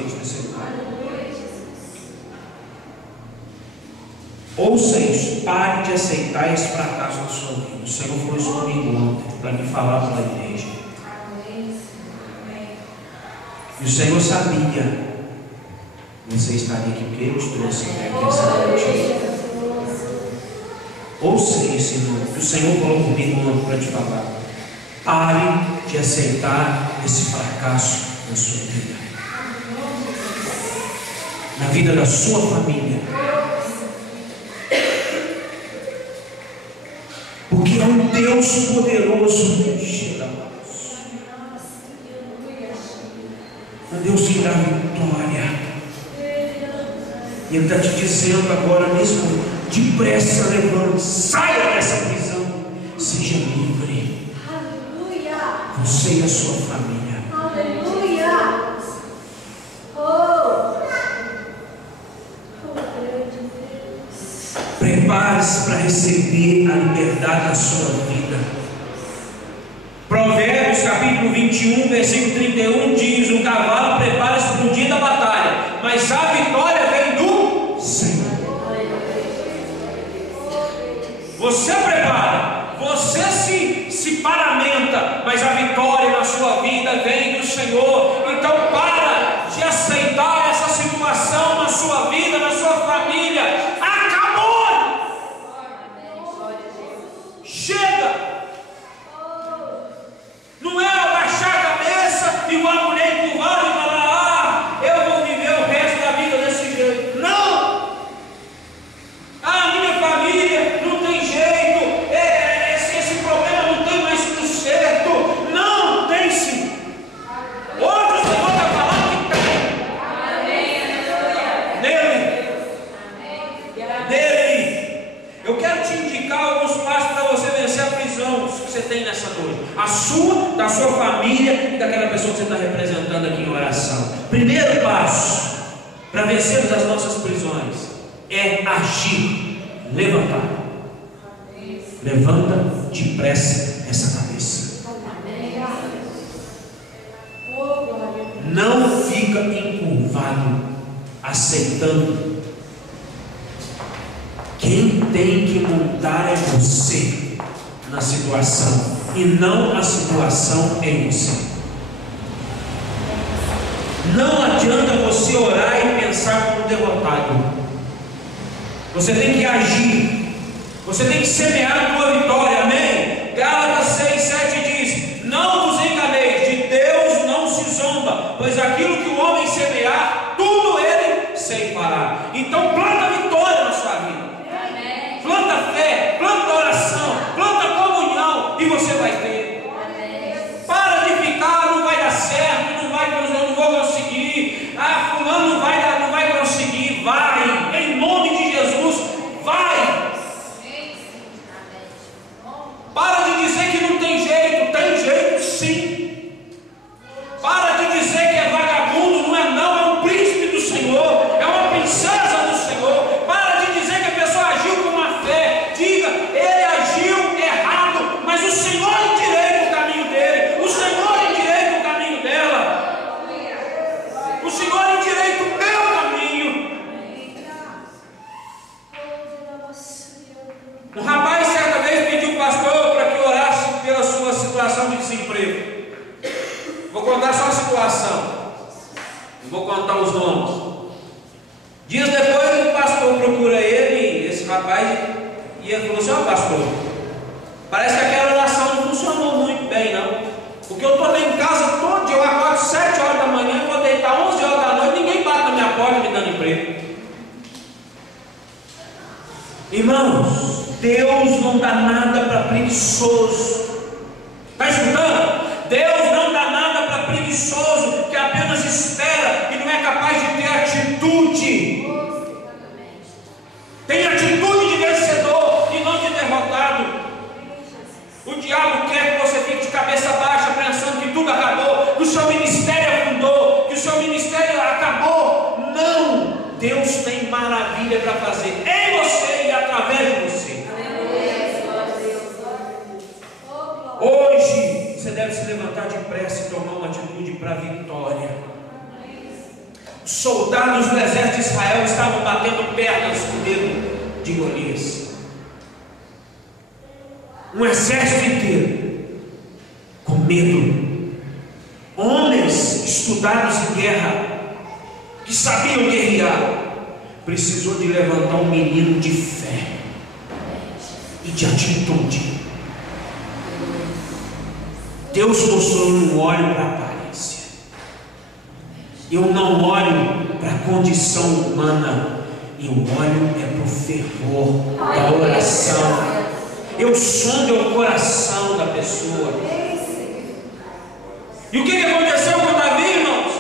Ouça isso, pare de aceitar esse fracasso na sua vida. O Senhor falou isso comigo ontem, para me falar para a igreja. E o Senhor sabia você estaria aqui porque eu te trouxe até aqui essa noite. Ouça isso, irmão, que o Senhor falou comigo para te falar. Pare de aceitar esse fracasso na sua vida, na vida da sua família, porque é um Deus poderoso, um Deus que dá vitória. E Ele está te dizendo agora mesmo, depressa, levante, saia dessa prisão, seja livre. Aleluia. Você e a sua família. Aleluia. Prepare-se para receber a liberdade da sua vida. Provérbios capítulo 21, versículo 31 diz: o cavalo prepara-se para o dia da batalha, mas a vitória vem do Senhor. Você prepara, você se paramenta, mas a vitória na sua vida vem do Senhor. Então para de aceitar essa situação na sua vida, na sua família. Acabou! Chega! Não é abaixar a cabeça igual a mulher encurvada e falar: eu vou viver o resto da vida desse jeito. Não! A minha família não tem jeito, esse problema não tem mais conserto. Não, tem sim. Outro Senhor está falando que tem. Nele. Eu quero te indicar alguns passos para você vencer a prisão que você tem nessa noite. A sua, da sua família e daquela pessoa que você está representando aqui em oração. Primeiro passo para vencermos as nossas prisões é agir, levantar. Levanta depressa essa cabeça. Não fica encurvado, aceitando. Quem tem que montar é você na situação, e não a situação em você. Não adianta você orar e pensar como derrotado. Você tem que agir. Você tem que semear a tua vitória, amém? Gálatas 6, 7 diz: não vos enganeis, de Deus não se zomba, pois aquilo que o homem semear, tudo ele ceifará. Então planta vitória na sua vida. Amém. Planta fé, planta oração, planta comunhão, e você vai ter. Amém. Para de ficar, não vai dar certo, eu não vou conseguir, fulano não vai conseguir. Vai, em nome de Jesus, vai. Para de dizer que não tem jeito sim. Para de dizer que é vagabundo, não, é um príncipe do Senhor, é uma princesa do Senhor. Para de dizer que a pessoa agiu com má fé. Diga: ele agiu errado, mas o Senhor endireita o caminho dele, o Senhor endireita o caminho dela, o Senhor endireita o meu caminho. Um rapaz certa vez pediu o pastor para que orasse pela sua situação de desemprego. Vou contar só a situação, não vou contar os nomes. Dias depois o pastor procura ele, esse rapaz, e ele falou assim: ó pastor, parece que aquela oração não funcionou muito bem não, porque eu estou lá em casa todo dia, eu acordo 7 horas da manhã e vou deitar 11 horas da noite, ninguém bate na minha porta me dando emprego. Irmãos, Deus não dá nada para preguiçoso. Está escutando? Deus não dá nada para preguiçoso que apenas espera e não é capaz de ter atitude. Tem atitude de vencedor e não de derrotado. O diabo quer que você fique de cabeça baixa, pensando que tudo acabou, que o seu ministério afundou, que o seu ministério acabou. Não! Deus tem maravilha para fazer em você e através de você. Hoje você deve se levantar depressa e tomar uma atitude para a vitória. Os soldados do exército de Israel estavam batendo pernas com o dedo de Golias. Um exército inteiro com medo. Homens estudados em guerra, que sabiam guerrear, precisou de levantar um menino de fé e de atitude. Deus mostrou: eu não olho para a aparência, eu não olho para a condição humana, eu olho para o fervor da oração. Eu sondo o coração da pessoa. E o que aconteceu com Davi, irmãos?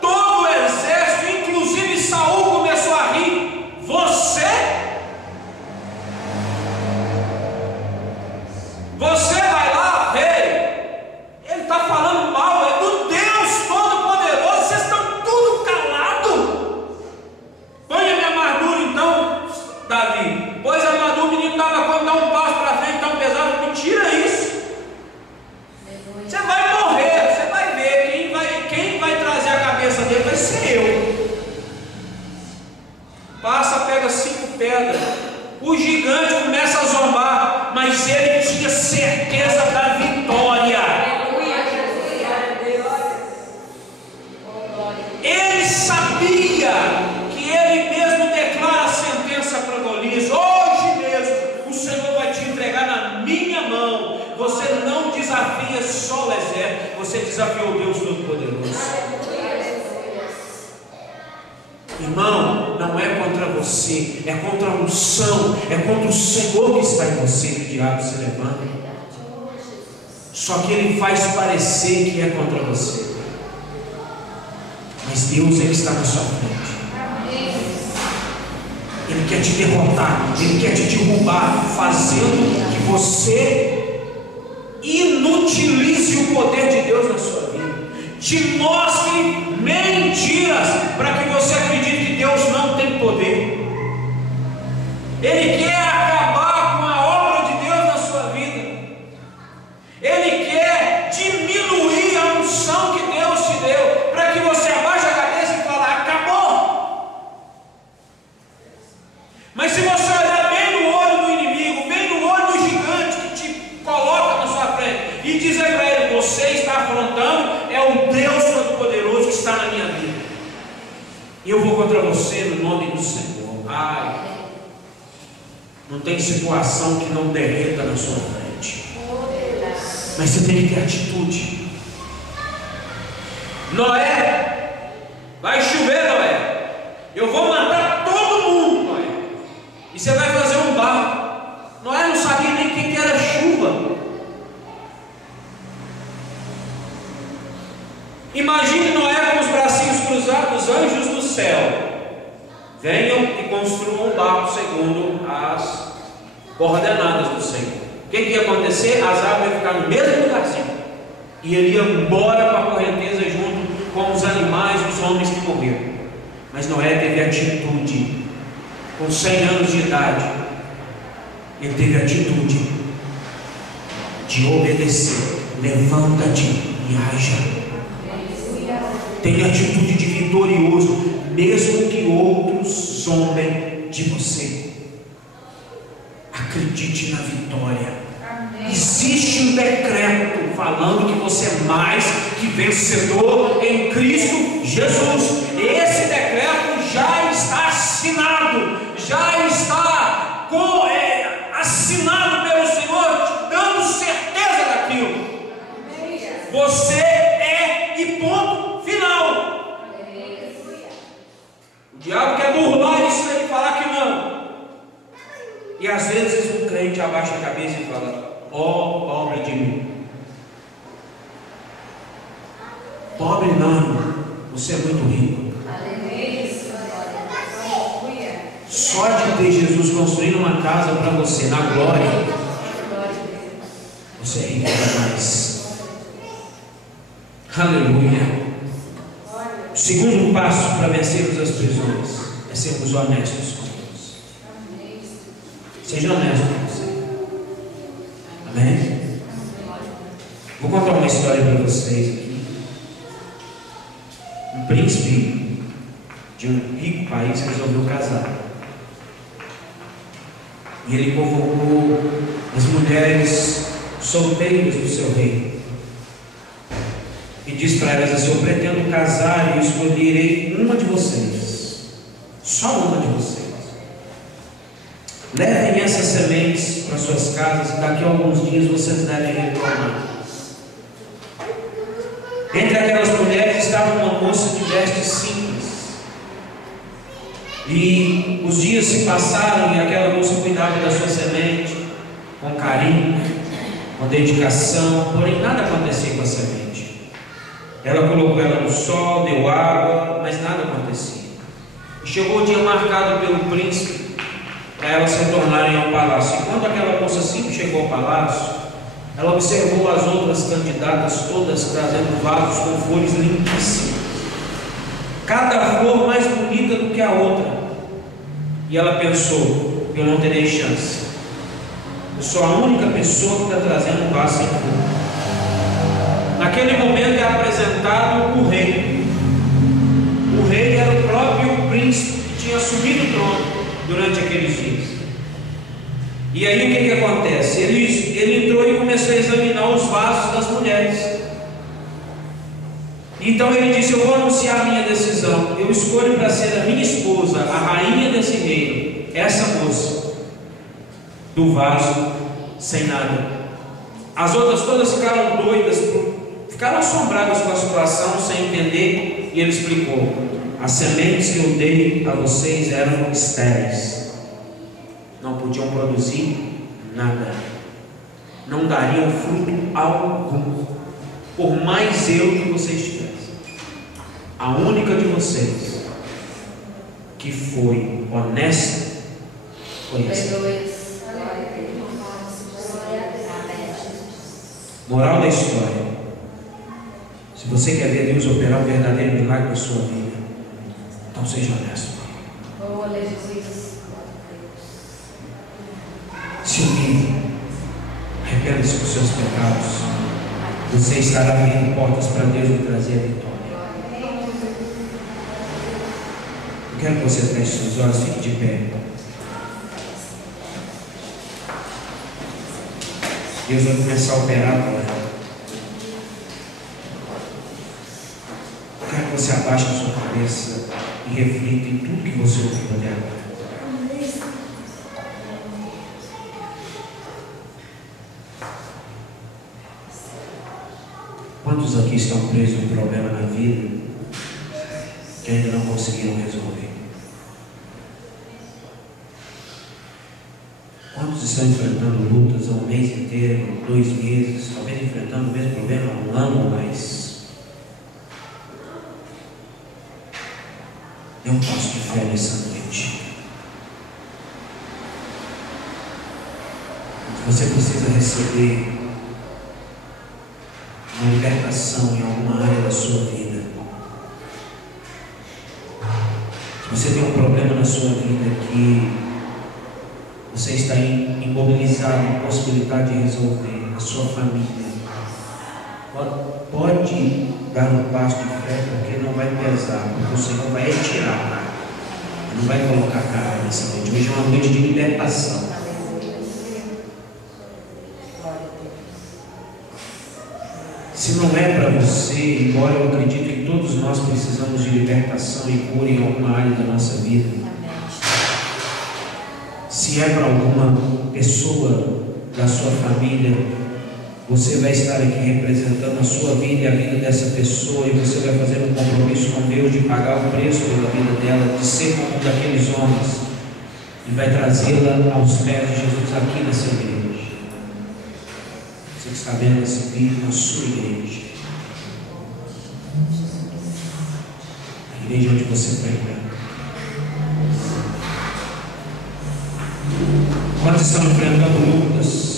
Todo o exército, inclusive Saul, começou a rir. Você vai lá, rei. Ele está falando mal, é do Deus Todo-Poderoso. Vocês estão tudo calados. Põe a minha armadura então, Davi. Pois a armadura, o menino estava quando dá um passo para frente, tão pesado. Me tira isso. Você vai morrer, você vai ver. Quem vai trazer a cabeça dele vai ser eu. Passa, pega 5 pedras. O gigante começa a zombar, mas ele tinha certeza da vitória. Ele sabia que ele mesmo declara a sentença para Golias: hoje mesmo o Senhor vai te entregar na minha mão. Você não desafia só o exército, você desafia o Deus Todo-Poderoso. Irmão, não é contra você, é contra a unção, é contra o Senhor que está em você que o diabo se levanta. Só que ele faz parecer que é contra você, mas Deus, ele está na sua frente. Ele quer te derrotar, ele quer te derrubar, fazendo que você inutilize o poder de Deus na sua vida, te mostre mentiras para que você acredite que Deus não tem poder. Ele quer acabar com a obra de Deus na sua vida. Ele quer diminuir a unção que Deus te deu, para que você abaixe a cabeça e fale: acabou. Mas se você olhar bem no olho do inimigo, bem no olho do gigante que te coloca na sua frente, e dizer para ele: você está afrontando é o Deus Todo-Poderoso que está na minha vida, e eu vou contra você no nome do Senhor. Ai, não tem situação que não derreta na sua frente, mas você tem que ter atitude. Noé, vai chover, Noé, eu vou matar todo mundo, Noé, e você vai fazer um barco. Noé não sabia nem o que era chuva. Imagine Noé com os bracinhos cruzados: anjos do céu, venham e construam um barco segundo as coordenadas do Senhor. O que ia acontecer? As águas iam ficar no mesmo lugarzinho, e ele ia embora para a correnteza junto com os animais e os homens que morreram. Mas Noé teve atitude. Com 100 anos de idade, ele teve atitude de obedecer. Levanta-te e haja. Tenha atitude de vitorioso, mesmo que outros zombem de você. Acredite na vitória. Existe um decreto falando que você é mais que vencedor em Cristo Jesus. Esse decreto já está assinado, já está assinado pelo Senhor, te dando certeza daquilo. Você é e ponto final. O diabo quer burlar isso e falar que não. E às vezes um crente abaixa a cabeça e fala: ó, pobre de mim. Pobre não, irmão. Você é muito rico. Só de ter Jesus construindo uma casa para você na glória, você é rico demais. Aleluia. O segundo passo para vencermos as prisões é sermos honestos com Deus. Seja honesto com você. Amém? Vou contar uma história para vocês aqui. Um príncipe de um rico país resolveu casar. E ele convocou as mulheres solteiras do seu reino e e diz para elas assim: eu pretendo casar e escolherei uma de vocês, só uma de vocês. Levem essas sementes para suas casas e daqui a alguns dias vocês devem retornar. Entre aquelas mulheres estava uma moça de vestes simples. E os dias se passaram e aquela moça cuidava da sua semente com carinho, com dedicação, porém nada acontecia com a semente. Ela colocou ela no sol, deu água, mas nada acontecia. E chegou o dia marcado pelo príncipe para elas retornarem ao palácio. E quando aquela moça simples chegou ao palácio, ela observou as outras candidatas todas trazendo vasos com flores lindíssimas, cada flor mais bonita do que a outra. E ela pensou: eu não terei chance, eu sou a única pessoa que está trazendo um vaso sem flor. Naquele momento é apresentado o rei. O rei era o próprio príncipe que tinha assumido o trono durante aqueles dias. E aí o que acontece? Ele entrou e começou a examinar os vasos das mulheres. Então ele disse: eu vou anunciar a minha decisão. Eu escolho para ser a minha esposa, a rainha desse reino, essa moça do vaso sem nada. As outras todas ficaram doidas, ficaram assombradas com a situação, sem entender. E ele explicou: as sementes que eu dei a vocês eram estéreis, não podiam produzir nada, não dariam fruto algum, por mais zelo que vocês tivessem. A única de vocês que foi honesta foi essa. Moral da história: se você quer ver Deus operar um verdadeiro milagre na sua vida, então seja honesto. Se humilhe, arrependa-se dos seus pecados. Você estará abrindo portas para Deus lhe trazer a vitória. Eu quero que você feche seus olhos, fique de pé. Deus vai começar a operar agora. Eu quero que você abaixe a sua cabeça e reflita em tudo que você ouviu até agora. Quantos aqui estão presos em um problema na vida que ainda não conseguiram resolver? Quantos estão enfrentando lutas há um mês inteiro, 2 meses, talvez enfrentando o mesmo problema há um ano ou mais? Dê um passo de fé nessa noite. Você precisa receber uma libertação em alguma área da sua vida. Se você tem um problema na sua vida que você está imobilizado, impossibilidade de resolver, a sua família, pode dar um passo de fé, porque não vai pesar, porque o Senhor vai retirar, não vai colocar carga nessa noite. Hoje é uma noite de libertação. Se não é para você, embora eu acredito que todos nós precisamos de libertação e cura em alguma área da nossa vida, se é para alguma pessoa da sua família, você vai estar aqui representando a sua vida e a vida dessa pessoa, e você vai fazer um compromisso com Deus de pagar o preço pela vida dela, de ser como um daqueles homens, e vai trazê-la aos pés de Jesus aqui nessa igreja. Você que está vendo esse vídeo na sua igreja, a igreja onde você prega. Quantos estão enfrentando lutas?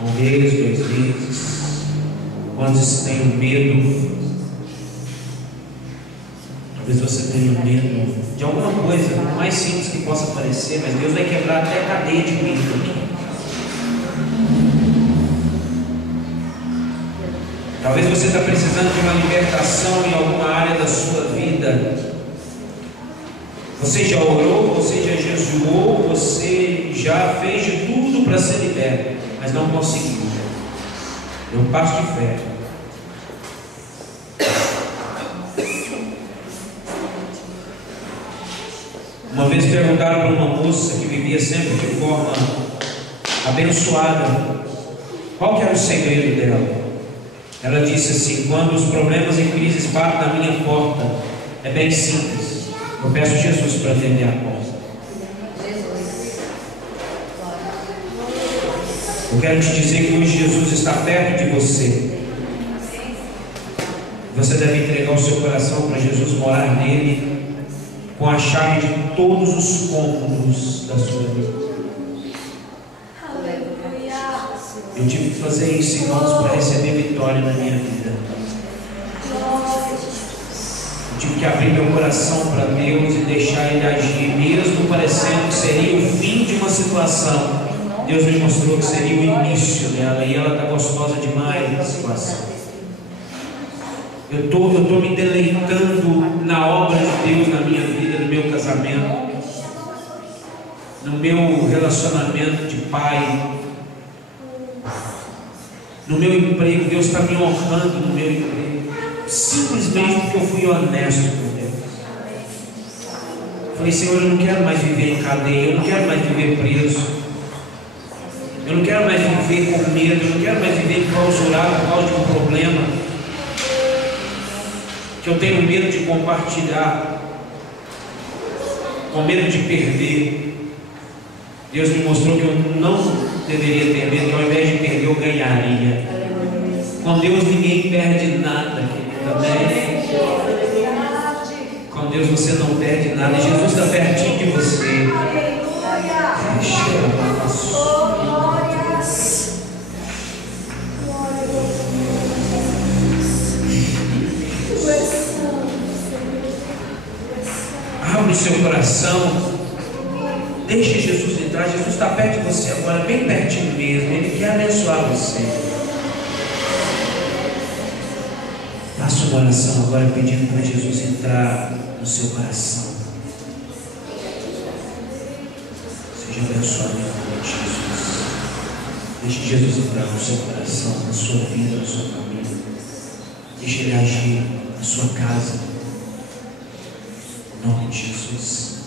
Um mês, 2 meses. Quantos têm medo? Talvez você tenha medo de alguma coisa, por mais simples que possa parecer, mas Deus vai quebrar até a cadeia de medo aqui. Talvez você está precisando de uma libertação em alguma área da sua vida. Você já orou, você já jejuou, você já fez de tudo para ser liberto, mas mas não consegui. Eu passo de fé. Uma vez perguntaram para uma moça que vivia sempre de forma abençoada qual que era o segredo dela. Ela disse assim: quando os problemas e crises batem na minha porta, é bem simples, eu peço Jesus para atender a porta. Eu quero te dizer que hoje Jesus está perto de você. Você deve entregar o seu coração para Jesus morar nele com a chave de todos os cômodos da sua vida. Eu tive que fazer isso, irmãos, para receber vitória na minha vida. Eu tive que abrir meu coração para Deus e deixar Ele agir, mesmo parecendo que seria o fim de uma situação. Deus me mostrou que seria o início dela, e ela está gostosa demais da situação. Eu estou me deleitando na obra de Deus na minha vida, no meu casamento, no meu relacionamento de pai, no meu emprego. Deus está me honrando no meu emprego, simplesmente porque eu fui honesto com Deus. Falei: Senhor, eu não quero mais viver em cadeia, eu não quero mais viver preso. Eu não quero mais viver com medo, eu não quero mais viver enclausurado por causa de um problema que eu tenho medo de compartilhar, com medo de perder. Deus me mostrou que eu não deveria ter medo, que ao invés de perder eu ganharia. Com Deus ninguém perde nada, querido, amém? Com Deus você não perde nada, e Jesus está pertinho de você. Abre o seu coração, deixe Jesus entrar. Jesus está perto de você agora, bem pertinho mesmo. Ele quer abençoar você. Faça uma oração agora pedindo para Jesus entrar no seu coração. Seja abençoado em nome de Jesus. Deixe Jesus entrar no seu coração, na sua vida, na sua família. Deixe Ele agir na sua casa. Em nome de Jesus.